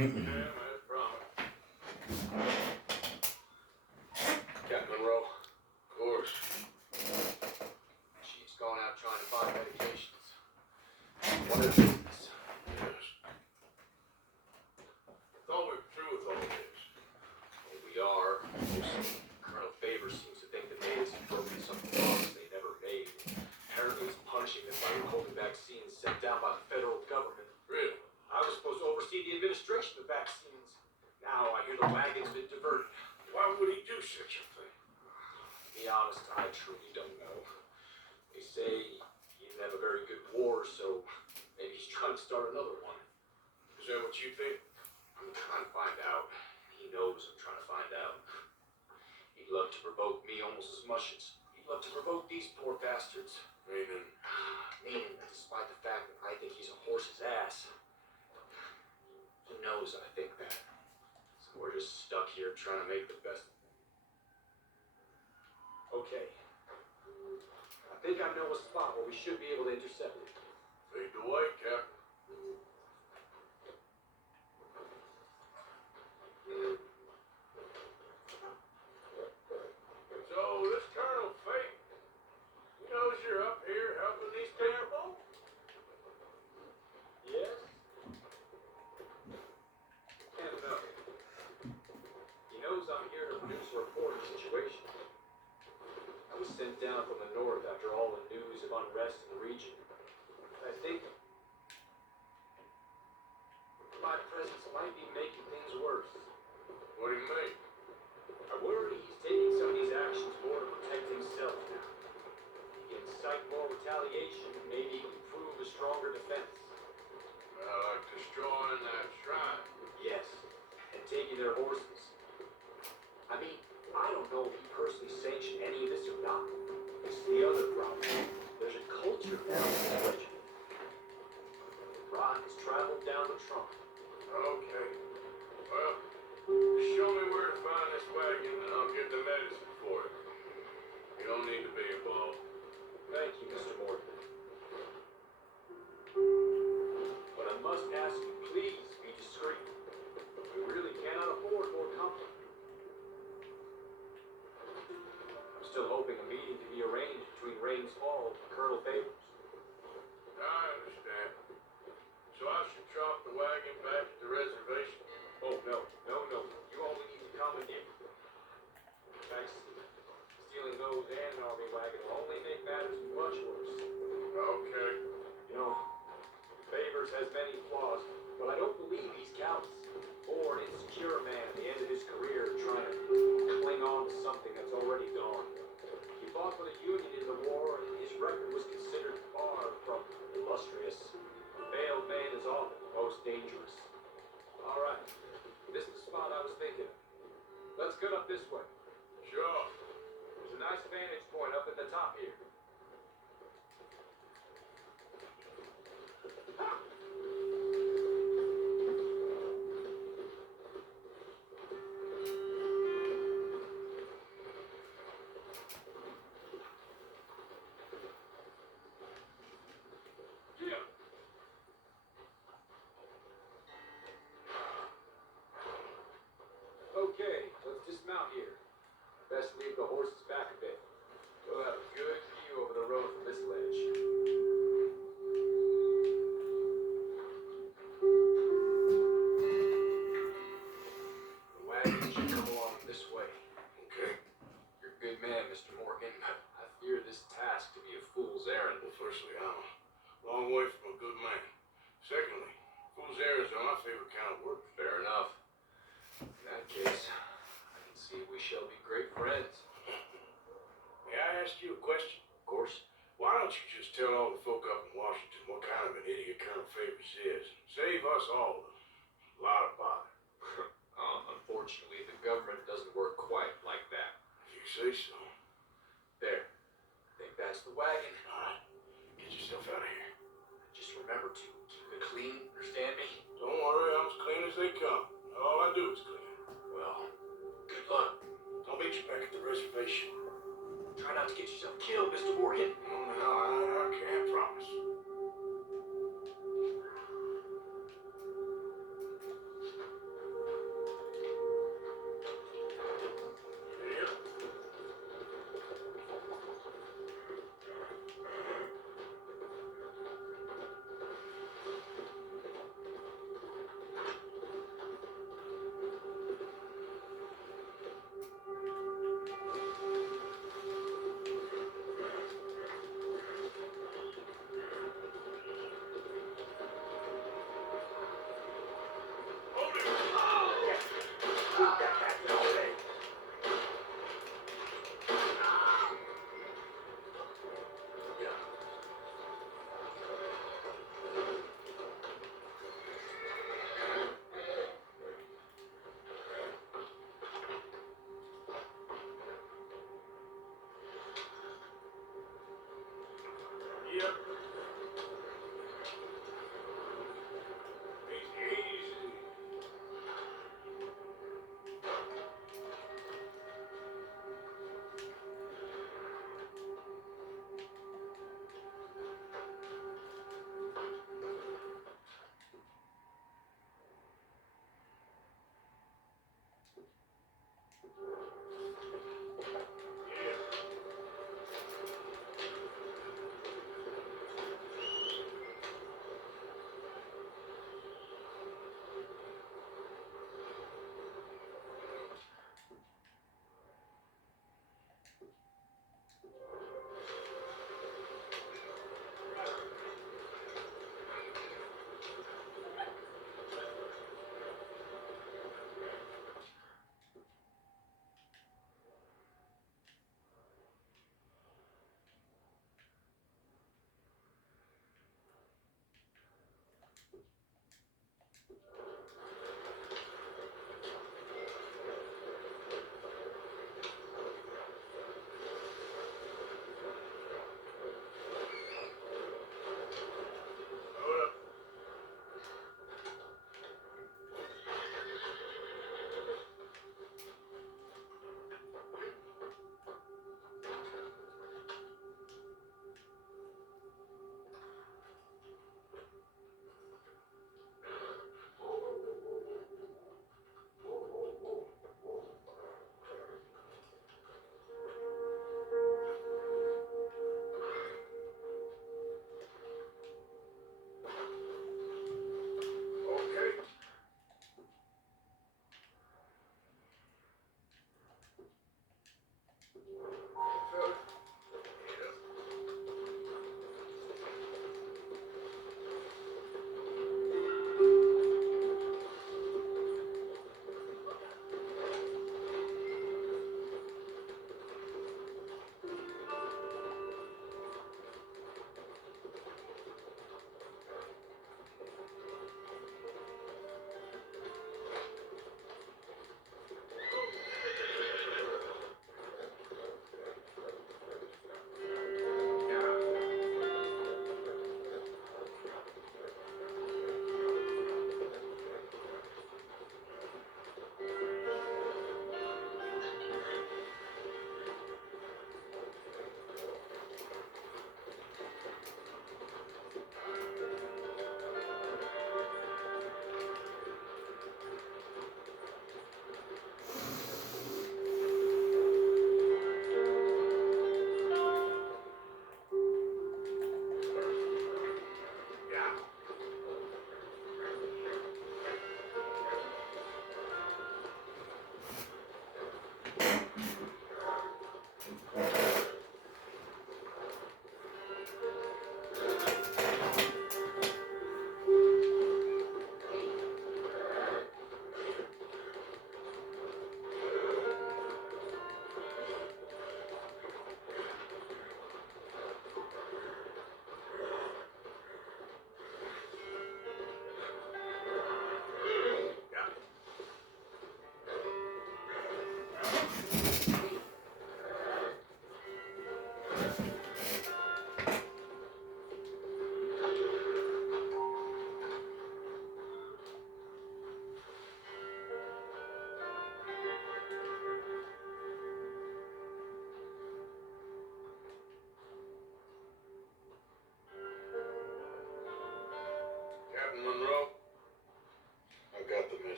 Yeah, man, promise. Captain Monroe. Of course. Chief's going out trying to find medications. What is this? Yes. Thought we were through with all this. Well, we are. Colonel Favors seems to think the natives have broken some laws they never made. Apparently he's punishing them by withholding vaccines sent down by the federal government. Really? I was supposed to oversee the administration of vaccines. Now I hear the wagon's been diverted. Why would he do such a thing? To be honest, I truly don't know. They say he didn't have a very good war, so maybe he's trying to start another one. Is that what you think? I'm trying to find out. He knows I'm trying to find out. He'd love to provoke me almost as much as he'd love to provoke these poor bastards. Meaning that despite the fact that I think he's a horse's ass, he knows I think that. So we're just stuck here trying to make the best. Okay. I think I know a spot where we should be able to intercept it. Lead the way, Captain. So, this Colonel Fate, he knows you're up here helping these people? Yes? And no. He knows I'm here to produce a report of the situation. I was sent down from the north after all the news of unrest in the region. I think my presence might be making things worse. What do you mean? I worry he's taking some of these actions more to protect himself now. He can incite more retaliation and maybe even prove a stronger defense. Like destroying that shrine. Yes, and taking their horses. I mean, I don't know if he personally sanctioned any of this or not. This is the other problem. There's a culture now in this regiment. Rod has traveled down the trunk. Okay. Well, show me where to find this wagon and I'll get the medicine for it. You don't need to be involved. Thank you, Mr. Morgan. But I must ask you, please be discreet. We really cannot afford more company. I'm still hoping a meeting can be arranged between Rains Hall and Colonel Favors. I understand. So I should drop the wagon back at the reservation? Oh, no. You only need to come and get thanks. Stealing those and an army wagon will only make matters much worse. Okay. You know, Favors has many flaws, but I don't believe he's callous or an insecure man at the end of his career trying to cling on to something that's already gone. He fought for the Union in the war, and his record was considered far from illustrious. A veiled man is often the most dangerous. All right, this is the spot I was thinking of. Let's get up this way. Sure. There's a nice vantage point up at the top here. Okay, let's dismount here. Best leave the horses back a bit. We'll have a good view over the road from this ledge. The wagon should come along this way. Okay. You're a good man, Mr. Morgan, but I fear this task to be a fool's errand. Well, firstly, I'm a long way from a good man. Secondly, fool's errands are my favorite kind of work. Fair enough. In that case, I can see we shall be great friends. May I ask you a question? Of course. Why don't you just tell all the folk up in Washington what kind of an idiot Colonel Favors is? Save us all a lot of bother. Unfortunately, the government doesn't work quite like that. If you say so. There. I think that's the wagon. All right. Get yourself out of here. Just remember to keep it clean, understand me? Don't worry, I'm as clean as they come. All I do is clean. Well, good luck. I'll meet you back at the reservation. Try not to get yourself killed, Mr. Morgan. No, I can't promise.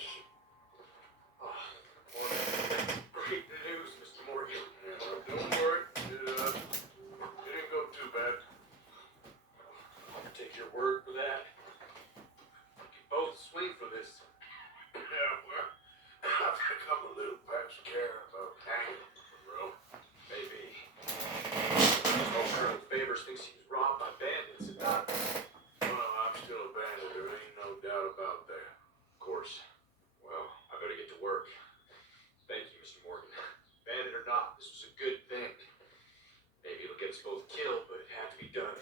Oh, Morgan, great news, Mr. Morgan. Yeah, well, don't worry. It didn't go too bad. I'll take your word for that. We can both swing for this. Yeah, well, I think I'm a little past caring about hanging, bro. Maybe. I hope Colonel Favors thinks he was robbed by bandits and not. Well, I'm still a bandit, there ain't no doubt about that. Of course. Well, I better get to work. Thank you, Mr. Morgan. Bandit or not, this was a good thing. Maybe it'll get us both killed, but it had to be done.